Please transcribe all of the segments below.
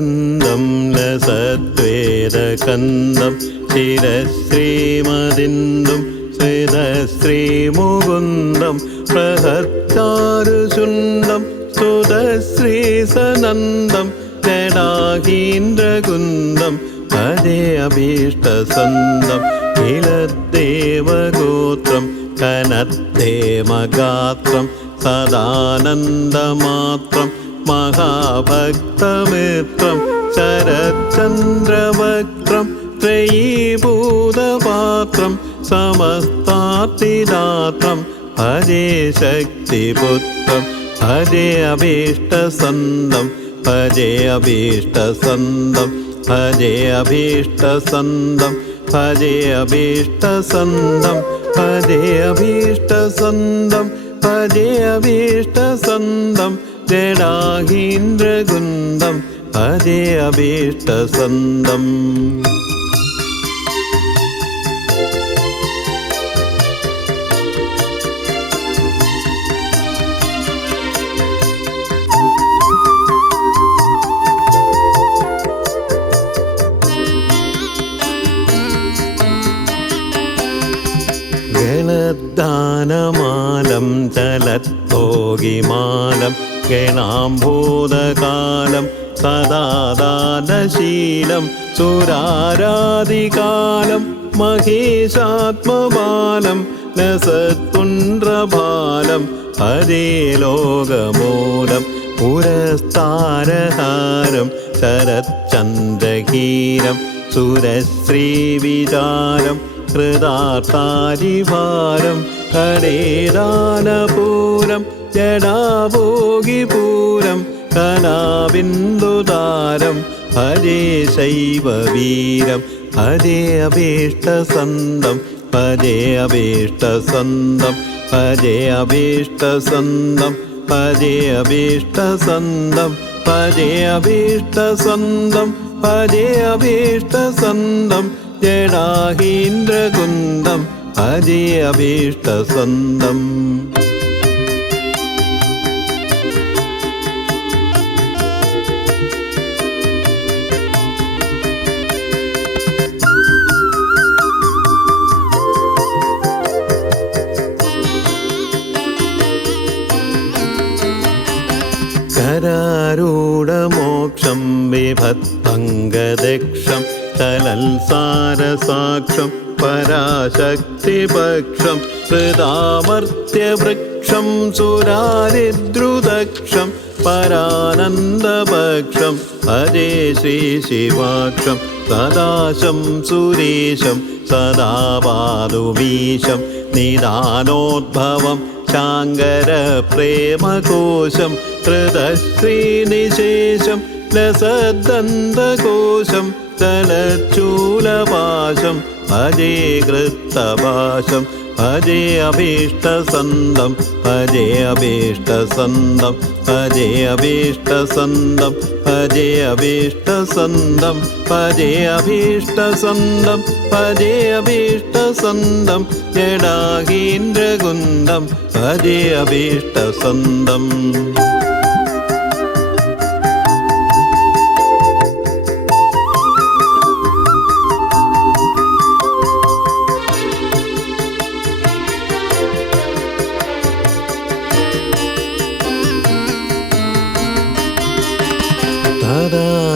கந்தம் சத்வேத கந்தம் சிரஸ்ரீமதிந்தும் ஸ்ரீமுகுந்தம். பிரகத்தாரு சுண்டம் சுதஸ்ரீசனந்தம் ஜடாகீந்திரகுந்தம் அதே அபீஷ்டசந்தம் இளத்தேவகோத்திரம் கனத்தேமகாத்திரம் சதானந்தமாத்திரம் മഹാഭക്തമിത്രം ശരചന്ദ്രവക്രം ത്രയീഭൂതപാത്രം സമസ്താർത്തിദാത്രം ഹരേ ശക്തിപുത്രം ഹരേ അഭീഷ്ടസന്തം ഹരേ അഭീഷ്ടസന്തം ഹരേ അഭീഷ്ടസന്തം ഹരേ അഭീഷ്ടസന്തം ഹരേ അഭീഷ്ടസന്തം ഹരേ അഭീഷ്ടസന്തം ജടാഹീന്ദ്രകുന്ദം അതേ അഭീഷ്ടസന്തം ഗണദാനമാലം ചലത്തോകിമാലം ഭൂതകാലം സദാദാനശീലം സുരാരാധികാലം മഹേശാത്മബാലം ലസത്തുണ്ട്രബാലം ഹരേ ലോകമൂലം പുരസ്താരഹാരം ശരച്ചന്ദ്രഹീരം സുരശ്രീവിചാരം ഹൃദാർത്താരിഭാരം കടേദാനപൂരം ജടാഭോഗിപൂരം കലാബിന്ദുതാരം ഹരേ ശൈവവീരം ഹരേ അഭീഷ്ടസന്തം ഹരേ അഭീഷ്ടസന്തം ഹരേ അഭീഷ്ടസന്തം ഹരേ അഭീഷ്ടസന്തം ഹരേ അഭീഷ്ടസന്തം ഹരേ അഭീഷ്ടസന്തം ജടാഹീന്ദ്രകുന്ദം ഹരേ അഭീഷ്ടസന്തം കരാരൂഢമോക്ഷം വിഭത്പങ്കദക്ഷം ചലൽസാരസാക്ഷം പരാശക്തിപക്ഷം ഹൃദാമർത്യവൃക്ഷം സുരാരിദ്രുദക്ഷം പരാനന്ദപക്ഷം ഹരേ ശ്രീ ശിവാക്ഷം സദാശം സുരേശം സദാ പാതുമീശം നിദാനോദ്ഭവം ശാങ്കര പ്രേമകോശം ഹൃദശ്രീനിശേഷം ലസദന്തകോശം ചലച്ചൂലപാശം അജേ കൃത്തപാശം അജേ അഭീഷ്ടസന്തം അജേ അഭീഷ്ടസന്തം അജേ അഭീഷ്ടസന്തം അജേ അഭീഷ്ടസന്തം പജേ അഭീഷ്ടസന്തം പജേ അഭീഷ്ടസന്തം ജടാഹീന്ദ്രകുന്ദം ഭജേ അഭീഷ്ടസന്തം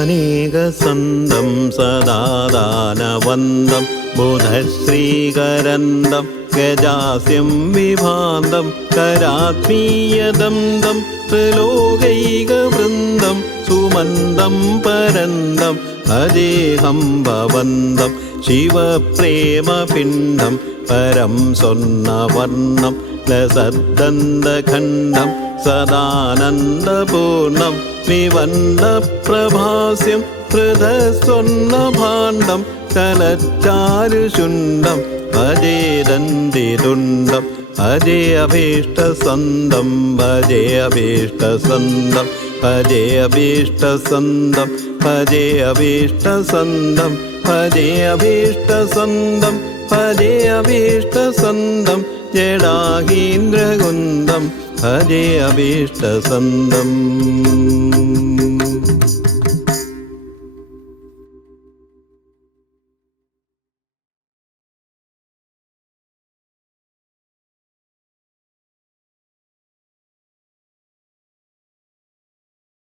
തദാനേകസന്തം സദാദാനവന്തം ബുധശ്രീകരന്തം ഗജാസ്യം വിഭാന്തം കരാത്മീയദന്തം ത്രിലോകൈകവൃന്ദം സുമന്ദം പരന്തം അജേഹം ഭവന്തം ശിവപ്രേമപിണ്ഡം പരം സ്വർണവർണം ലസദ്ദന്തഖണ്ഡം സദാനന്ദപൂർണം വിവന്നപ്രഭാസ്യം ഹൃദസ്വർണഭാണ്ഡം കലച്ചാരുശുണ്ഡം അജേദന്തിതുണ്ടം അജേ അഭീഷ്ടസന്തം ഭജേ അഭീഷ്ടസന്തം ഭജേ അഭീഷ്ടസന്തം ഭജേ അഭീഷ്ടസന്തം ജടാഹീന്ദ്രകുന്ദം ഭജേ അഭീഷ്ടസന്തം